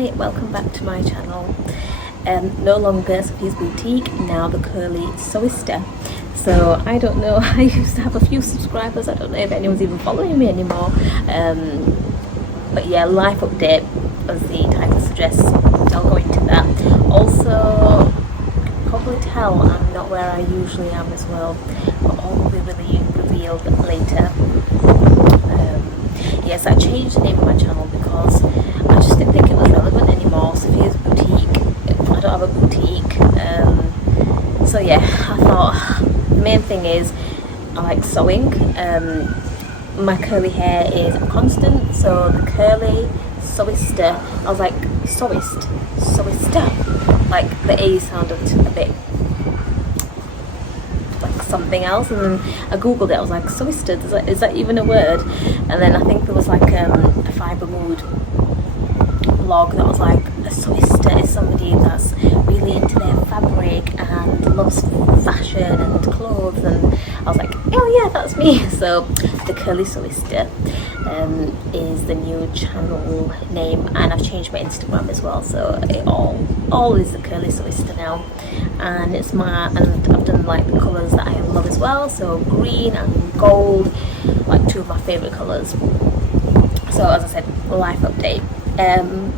Hi, welcome back to my channel. No longer Sophia's Boutique, now the curly Sewista. So I don't know, I used to have a few subscribers, I don't know if anyone's even following me anymore. But yeah, life update as the title suggests, I'll go into that. Also, you can probably tell I'm not where I usually am as well, but all will be really revealed later. Yes, I changed the name of my channel because I just didn't think it was relevant anymore. Sophia's Boutique, I don't have a boutique. So yeah, I thought the main thing is I like sewing. My curly hair is constant, so the curly Sewista, I was like, Sewista, like the A sounded a bit like something else, and then I googled it, I was like, Sewista, is that even a word? And then I think there was like a Fibre Mood blog that was like, a Sewista is somebody that's really into their fabric and loves fashion and clothes, and I was like, oh yeah, that's me. So the curly Sewista is the new channel name, and I've changed my Instagram as well, so it all is the curly Sewista now. And it's and I've done like the colours that I love as well, so green and gold, like two of my favourite colours. So as I said, life update.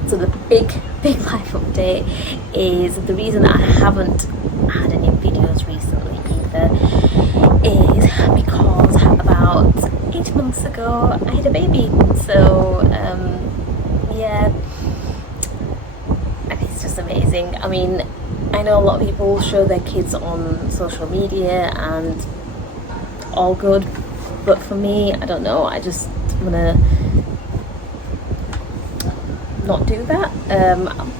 So the big life update is the reason that I haven't had any videos recently either is because about 8 months ago I had a baby. So yeah, and it's just amazing. I mean, I know a lot of people show their kids on social media and all good, but for me, I don't know, I just want to not do that.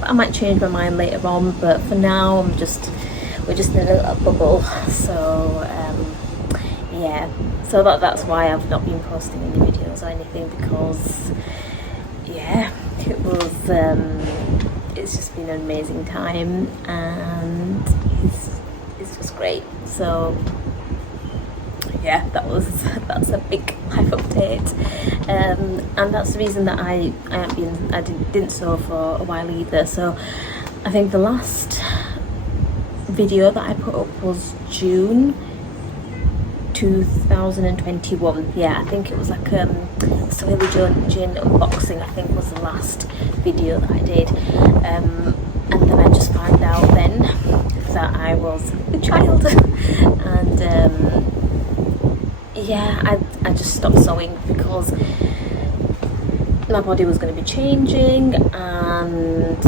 I might change my mind later on, but for now we're just in a little bubble. So yeah, so that's why I've not been posting any videos or anything, because yeah, it's just been an amazing time, and it's just great. So yeah, that's a big life update, and that's the reason that I didn't sew for a while either. So I think the last video that I put up was June 2021. Yeah, I think it was like Sewista gin unboxing, I think was the last video that I did, and then I just found out then that I was a child, and yeah, I just stopped sewing because my body was going to be changing, and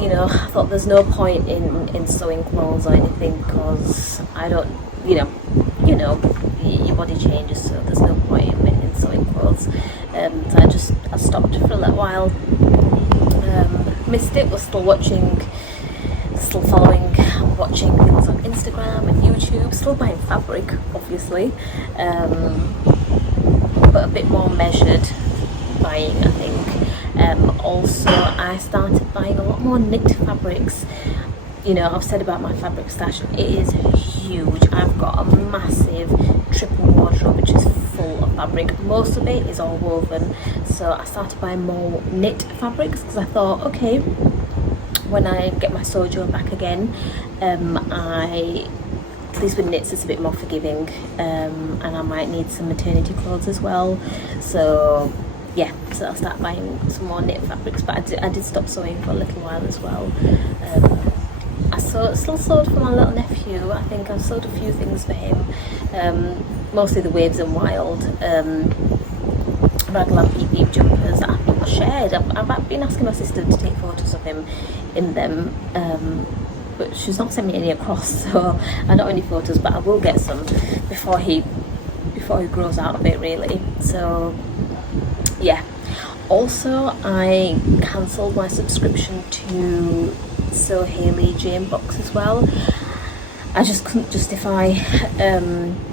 you know, I thought there's no point in sewing clothes or anything, because I don't, you know, your body changes, so there's no point in sewing clothes. So I stopped for a little while. Missed it, was still watching things on Instagram and YouTube, still buying fabric obviously, but a bit more measured buying, I think. Also I started buying a lot more knit fabrics. You know, I've said about my fabric stash, it is huge. I've got a massive triple wardrobe which is full of fabric. Most of it is all woven, so I started buying more knit fabrics because I thought, okay, when I get my SHJ back again, at least with knits it's a bit more forgiving, and I might need some maternity clothes as well. So yeah, so I'll start buying some more knit fabrics, but I did stop sewing for a little while as well. I still sewed for my little nephew. I think I've sewed a few things for him, mostly the Waves and Wild raglan peep jumpers that I've not shared. I've been asking my sister to take photos of him in them, but she's not sent me any across, so I don't have any photos, but I will get some before he grows out a bit, really. So yeah, also I cancelled my subscription to Sew Hayley Jane box as well. I just couldn't justify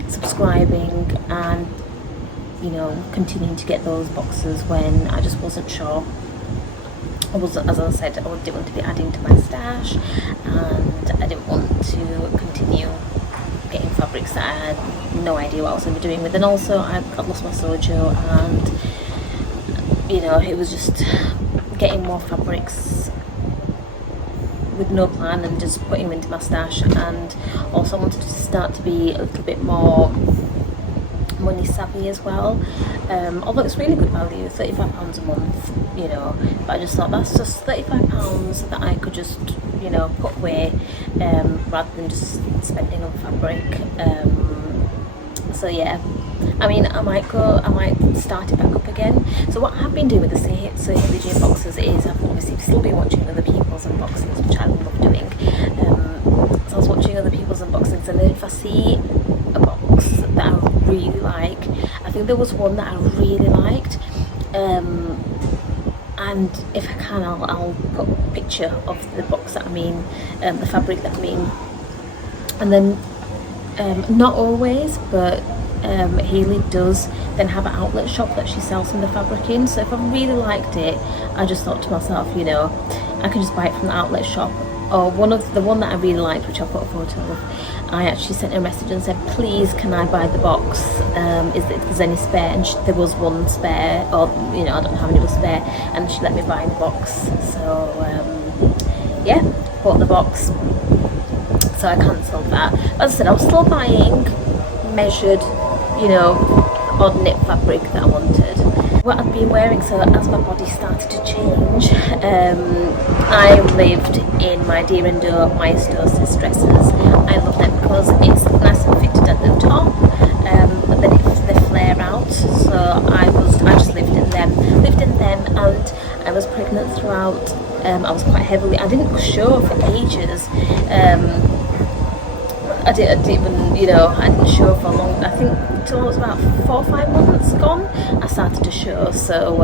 subscribing and, you know, continuing to get those boxes when I just wasn't sure. I wasn't, as I said, I didn't want to be adding to my stash, and I didn't want to continue getting fabrics that I had no idea what I was going to be doing with. And also I've lost my SHJ, and you know, it was just getting more fabrics with no plan and just putting them into my stash. And also I wanted to start to be a little bit more money savvy as well, although it's really good value, £35 a month, you know, but I just thought that's just £35 that I could just, you know, put away, rather than just spending on fabric. So yeah, I mean, I might start it back up again. So what I've been doing with the SHJ boxes is I've obviously still been watching other people's unboxings, which I love doing. So I was watching other people's unboxings, and then if I see a box that I really like, I think there was one that I really liked, and if I can, I'll put a picture of the box that I mean, the fabric that I mean, and then not always, but Hayley does then have an outlet shop that she sells some of the fabric in. So if I really liked it, I just thought to myself, you know, I can just buy it from the outlet shop. Or the one that I really liked, which I put a photo of, I actually sent her a message and said, please, can I buy the box, if there's any spare, and there was one spare, or, you know, I don't know how many was spare, and she let me buy the box. So yeah, bought the box. So I cancelled that. As I said, I was still buying measured, you know, odd knit fabric that I wanted. What I've been wearing, so as my body started to change, I lived in my Deer and Doe myostosis dresses. I love them because it's nice and fitted at the top, but then they flare out. So I just lived in them, and I was pregnant throughout. I was quite heavily. I didn't show for ages. I didn't even, you know, I didn't show for long. I think until I was about 4 or 5 months gone, I started to show. So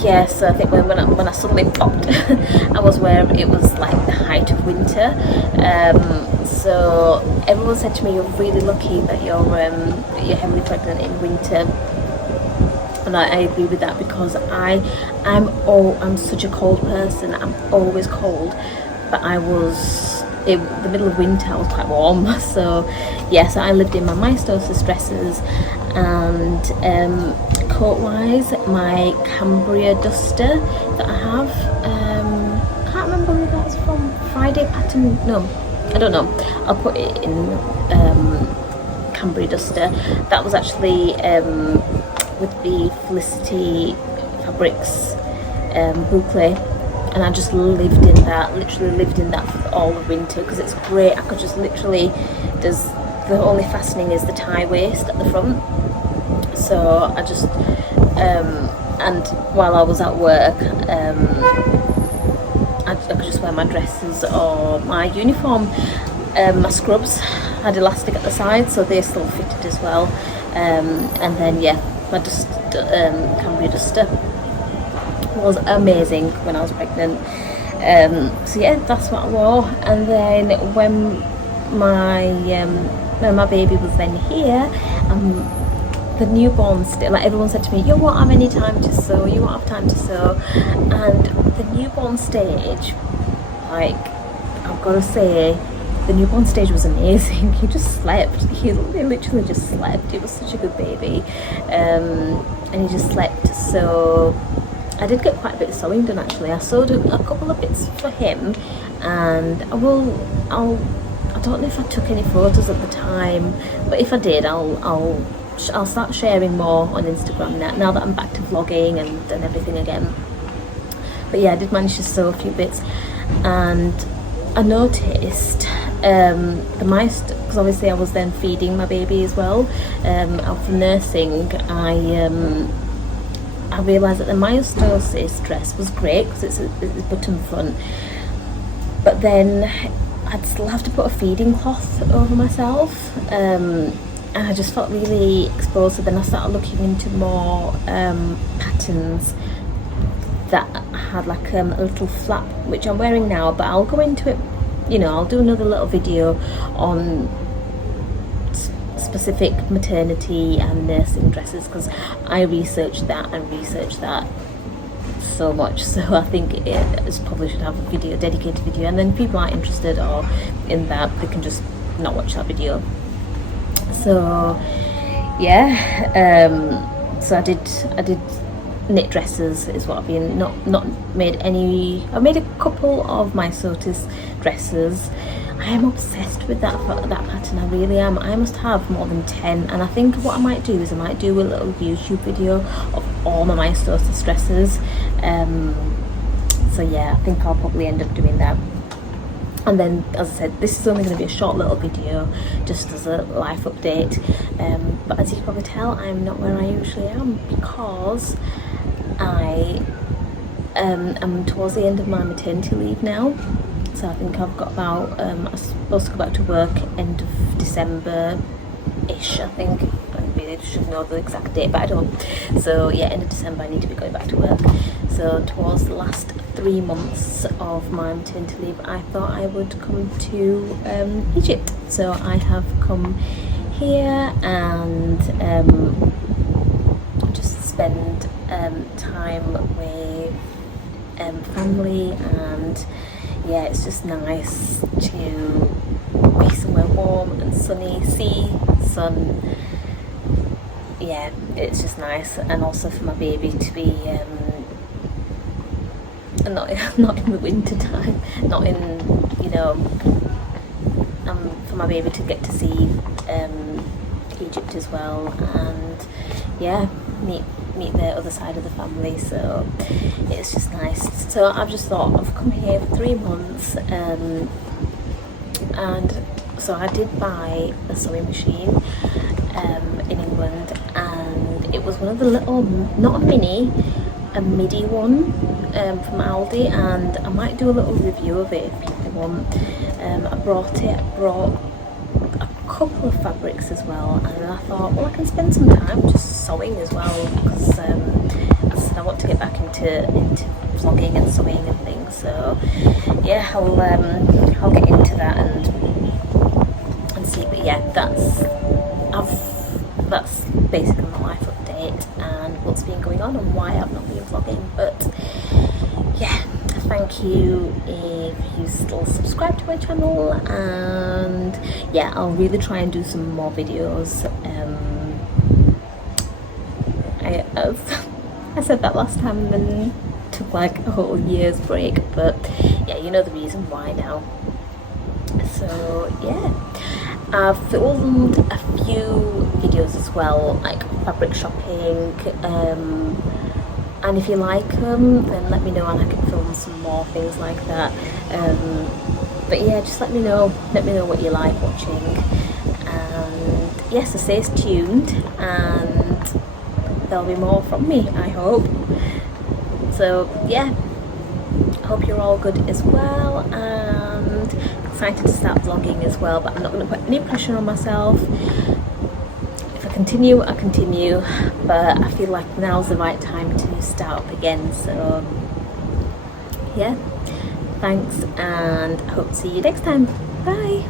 yeah, so I think when I suddenly popped, I was where it was like the height of winter. So everyone said to me, you're really lucky that you're heavily pregnant in winter. And I agree with that, because I'm such a cold person. I'm always cold, but in the middle of winter I was quite warm. So yeah, so I lived in my myostosis dresses, and coat wise, my Cambria duster that I have, I can't remember where that's from. Friday pattern, no, I don't know, I'll put it in Cambria duster. That was actually with the Felicity Fabrics boucle, and I just literally lived in that for all of winter, because it's great. I could just literally, the only fastening is the tie waist at the front, so I just and while I was at work, I could just wear my dresses or my uniform. My scrubs had elastic at the side, so they still fitted as well, and then yeah, my Cambria duster was amazing when I was pregnant. So yeah, that's what I wore. And then when my baby was then here, the newborn stage, like everyone said to me, you won't have any time to sew, you won't have time to sew. And the newborn stage, like, I've got to say, the newborn stage was amazing. He just slept. He literally just slept. He was such a good baby, and he just slept. So I did get quite a bit of sewing done actually. I sewed a couple of bits for him, and I don't know if I took any photos at the time, but if I did, I'll start sharing more on Instagram now that I'm back to vlogging and everything again. But yeah, I did manage to sew a few bits, and I noticed because obviously I was then feeding my baby as well, after nursing, I realised that the myostosis dress was great because it's button front, but then I'd still have to put a feeding cloth over myself, and I just felt really exposed. So then I started looking into more patterns that had like a little flap, which I'm wearing now, but I'll go into it, you know, I'll do another little video on specific maternity and nursing dresses, because I researched that so much. So I think it probably should have a dedicated video, and then if people aren't interested or in that, they can just not watch that video. So yeah, so I did knit dresses is what I've been, not made any. I've made a couple of my Sotis dresses. I am obsessed with that pattern, I really am. I must have more than 10, and I think what I might do is I might do a little YouTube video of all my Sotis dresses. So yeah, I think I'll probably end up doing that. And then, as I said, this is only going to be a short little video, just as a life update. But as you can probably tell, I'm not where I usually am, because I am towards the end of my maternity leave now. So I think I've got about, I'm supposed to go back to work end of December-ish, I think. I really should know the exact date, but I don't. So yeah, end of December I need to be going back to work. So towards the last 3 months of my maternity leave, I thought I would come to Egypt. So I have come here and just spend time with family, and yeah, it's just nice to be somewhere warm and sunny, see sun. Yeah, it's just nice, and also for my baby to be not in the winter time, not in, you know, for my baby to get to see Egypt as well, and yeah, meet the other side of the family. So it's just nice. So I've just thought, I've come here for 3 months, and so I did buy a sewing machine in England, and it was one of the little, not a mini, a midi one from Aldi, and I might do a little review of it if you want. I brought a couple of fabrics as well, and I thought, well, I can spend some time just sewing as well, because as I said, I want to get back into vlogging and sewing and things. So yeah, I'll get into that and see. But yeah, that's basically my life update and what's been going on and why I've not been vlogging. But yeah, thank you if you still subscribe to my channel, and yeah, I'll really try and do some more videos. I said that last time and then took like a whole year's break, but yeah, you know the reason why now. So yeah, I've filmed a few videos as well, like fabric shopping, and if you like them, then let me know and I can film some more things like that. But yeah, just let me know what you like watching, and yes, so stay tuned, and there'll be more from me, I hope. So yeah, I hope you're all good as well, and excited to start vlogging as well, but I'm not going to put any pressure on myself. If I continue, I continue, but I feel like now's the right time to start up again. So yeah, thanks, and I hope to see you next time. Bye.